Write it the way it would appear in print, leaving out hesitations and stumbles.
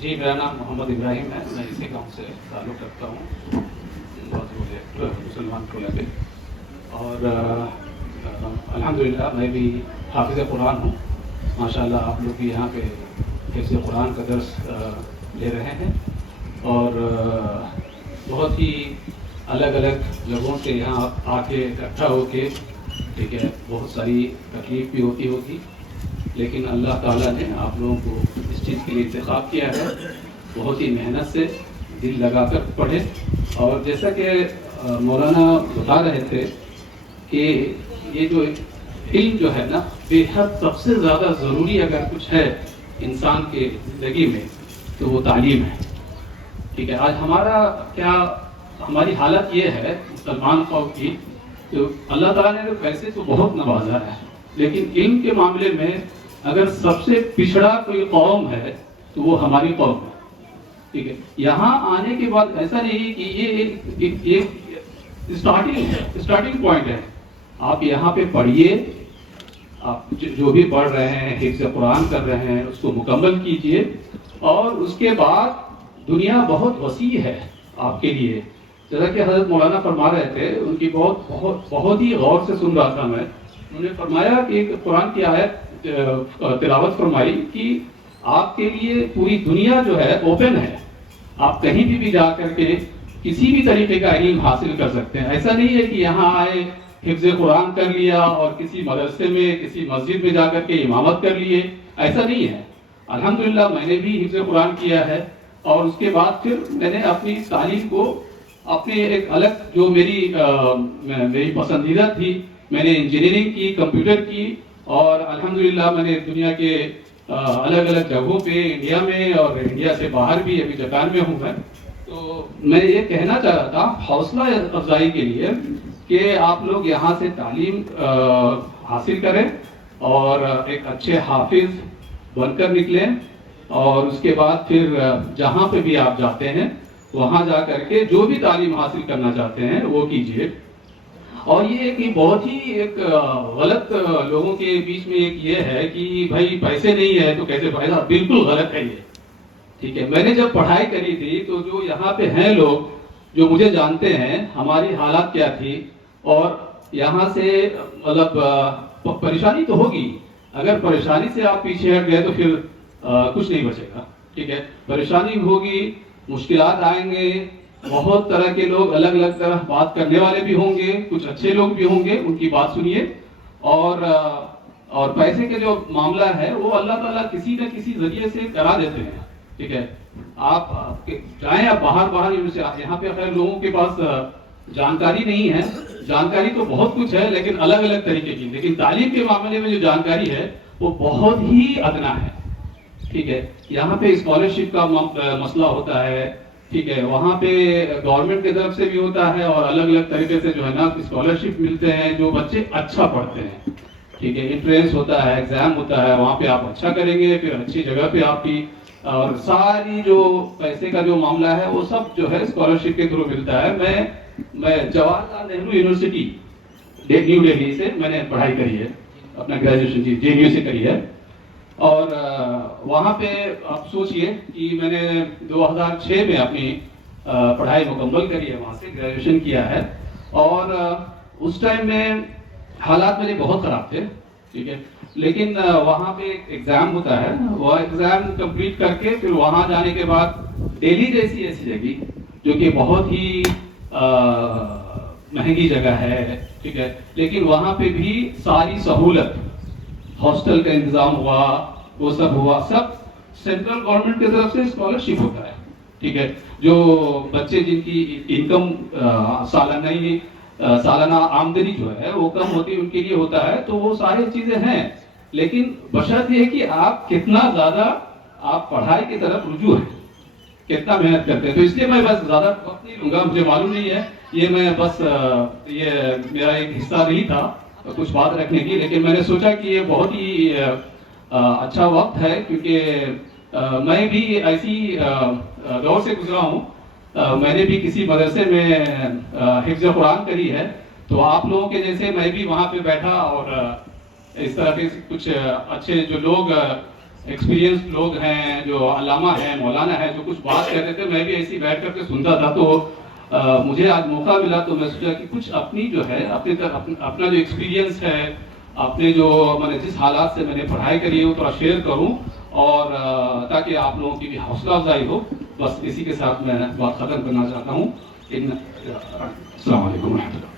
جی میرا نام محمد ابراہیم ہے، میں اسی گاؤں سے تعلق رکھتا ہوں، مسلمان ٹولہ پہ. اور الحمدللہ میں بھی حافظ قرآن ہوں. ماشاء اللہ آپ لوگ بھی یہاں پہ حفظ قرآن کا درس لے رہے ہیں، اور بہت ہی الگ الگ جگہوں سے یہاں آ کے اکٹھا ہو کے، ٹھیک ہے، بہت ساری تکلیف بھی ہوتی ہوگی، لیکن اللہ تعالیٰ نے آپ لوگوں کو اس چیز کے لیے انتخاب کیا ہے. بہت ہی محنت سے دل لگا کر پڑھے. اور جیسا کہ مولانا بتا رہے تھے کہ یہ جو علم جو ہے نا، بے حد سب سے زیادہ ضروری اگر کچھ ہے انسان کے زندگی میں تو وہ تعلیم ہے. ٹھیک ہے، آج ہماری حالت یہ ہے مسلمان قوم کی، تو اللہ تعالیٰ نے پیسے تو بہت نوازا ہے، لیکن علم کے معاملے میں اگر سب سے پچھڑا کوئی قوم ہے تو وہ ہماری قوم ہے. ٹھیک ہے، یہاں آنے کے بعد ایسا نہیں کہ یہ اسٹارٹنگ پوائنٹ ہے. آپ یہاں پہ پڑھیے، آپ جو بھی پڑھ رہے ہیں، حفظ قرآن کر رہے ہیں، اس کو مکمل کیجئے، اور اس کے بعد دنیا بہت وسیع ہے آپ کے لیے. جیسا کہ حضرت مولانا فرما رہے تھے، ان کی بہت ہی غور سے سن رہا تھا میں. انہوں نے فرمایا کہ ایک قرآن کی آیت تلاوت فرمائی کہ آپ کے لیے پوری دنیا جو ہے اوپن ہے. آپ کہیں بھی جا کر کے کسی بھی طریقے کا علم حاصل کر سکتے ہیں. ایسا نہیں ہے کہ یہاں آئے، حفظ قرآن کر لیا اور کسی مدرسے میں کسی مسجد میں جا کر کے امامت کر لیے، ایسا نہیں ہے. الحمدللہ میں نے بھی حفظ قرآن کیا ہے، اور اس کے بعد پھر میں نے اپنی تعلیم کو اپنے ایک الگ جو میری پسندیدہ تھی، میں نے انجینئرنگ کی، کمپیوٹر کی، اور الحمدللہ میں نے دنیا کے الگ الگ جگہوں پہ، انڈیا میں اور انڈیا سے باہر بھی، ابھی جاپان میں ہوں میں. تو میں یہ کہنا چاہ رہا تھا حوصلہ افزائی کے لیے کہ آپ لوگ یہاں سے تعلیم حاصل کریں اور ایک اچھے حافظ بن کر نکلیں، اور اس کے بعد پھر جہاں پہ بھی آپ جاتے ہیں وہاں جا کر کے جو بھی تعلیم حاصل کرنا چاہتے ہیں وہ کیجئے. اور یہ بہت ہی ایک غلط لوگوں کے بیچ میں ایک یہ ہے کہ بھائی پیسے نہیں ہے تو کیسے فائدہ. بالکل غلط ہے یہ. ٹھیک ہے، میں نے جب پڑھائی کری تھی تو جو یہاں پہ ہیں لوگ جو مجھے جانتے ہیں ہماری حالات کیا تھی، اور یہاں سے مطلب پریشانی تو ہوگی. اگر پریشانی سے آپ پیچھے ہٹ گئے تو پھر کچھ نہیں بچے گا. ٹھیک ہے، پریشانی ہوگی، مشکلات آئیں گے، بہت طرح کے لوگ الگ الگ طرح بات کرنے والے بھی ہوں گے، کچھ اچھے لوگ بھی ہوں گے، ان کی بات سنیے. اور پیسے کے جو معاملہ ہے وہ اللہ تعالیٰ کسی نہ کسی ذریعے سے کرا دیتے ہیں. ٹھیک ہے، آپ جائیں، آپ باہر یہاں پہ خیر لوگوں کے پاس جانکاری نہیں ہے. جانکاری تو بہت کچھ ہے لیکن الگ الگ طریقے کی، لیکن تعلیم کے معاملے میں جو جانکاری ہے وہ بہت ہی ادنا ہے. ٹھیک ہے، یہاں پہ اسکالرشپ کا مسئلہ ہوتا ہے. ٹھیک ہے، وہاں پہ گورنمنٹ کی طرف سے بھی ہوتا ہے، اور الگ الگ طریقے سے جو ہے نا اسکالرشپ ملتے ہیں جو بچے اچھا پڑھتے ہیں. ٹھیک ہے، انٹرنس ہوتا ہے، ایگزام ہوتا ہے، وہاں پہ آپ اچھا کریں گے، پھر اچھی جگہ پہ آپ کی، اور ساری جو پیسے کا جو معاملہ ہے وہ سب جو ہے اسکالرشپ کے تھرو ملتا ہے. میں جواہر لال نہرو یونیورسٹی نیو دہلی سے میں نے پڑھائی کری ہے، اپنا گریجویشن جے این یو سے کری ہے. اور وہاں پہ آپ سوچئے کہ میں نے 2006 میں اپنی پڑھائی مکمل کری ہے، وہاں سے گریجویشن کیا ہے. اور اس ٹائم میں حالات میرے بہت خراب تھے. ٹھیک ہے، لیکن وہاں پہ ایک ایگزام ہوتا ہے، وہ ایگزام کمپلیٹ کر کے پھر وہاں جانے کے بعد دہلی جیسی ایسی جگہ جو کہ بہت ہی مہنگی جگہ ہے. ٹھیک ہے، لیکن وہاں پہ بھی ساری سہولت، ہاسٹل کا انتظام ہوا، وہ سب ہوا، سب سینٹرل گورنمنٹ کی طرف سے اسکالرشپ ہوتا ہے. ٹھیک ہے، جو بچے جن کی انکم سالانہ آمدنی جو ہے وہ کم ہوتی ہے ان کے لیے ہوتا ہے. تو وہ ساری چیزیں ہیں، لیکن بشرط یہ ہے کہ آپ کتنا زیادہ آپ پڑھائی کی طرف رجوع ہیں، کتنا محنت کرتے ہیں. تو اس لیے میں بس زیادہ وقت نہیں لوں گا، مجھے معلوم نہیں ہے، یہ میں بس یہ میرا ایک حصہ نہیں تھا کچھ بات رکھنے کی، لیکن میں نے سوچا کہ یہ بہت ہی اچھا وقت ہے، کیونکہ میں بھی ایسی دور سے گزرا ہوں. میں نے بھی کسی مدرسے میں حفظ قرآن کری ہے، تو آپ لوگوں کے جیسے میں بھی وہاں پہ بیٹھا اور اس طرح کے کچھ اچھے جو لوگ ایکسپیرینس لوگ ہیں، جو علامہ ہیں، مولانا ہیں، جو کچھ بات کہتے تھے، میں بھی ایسی بیٹھ کر کے سنتا تھا. تو مجھے آج موقع ملا تو میں سوچا کہ کچھ اپنی جو ہے اپنا جو ایکسپیرینس ہے، اپنے جو میں نے جس حالات سے میں نے پڑھائی کری ہے وہ تھوڑا شیئر کروں، اور تاکہ آپ لوگوں کی بھی حوصلہ افزائی ہو. بس اسی کے ساتھ میں بات ختم کرنا چاہتا ہوں. السلام علیکم و رحمۃ اللہ.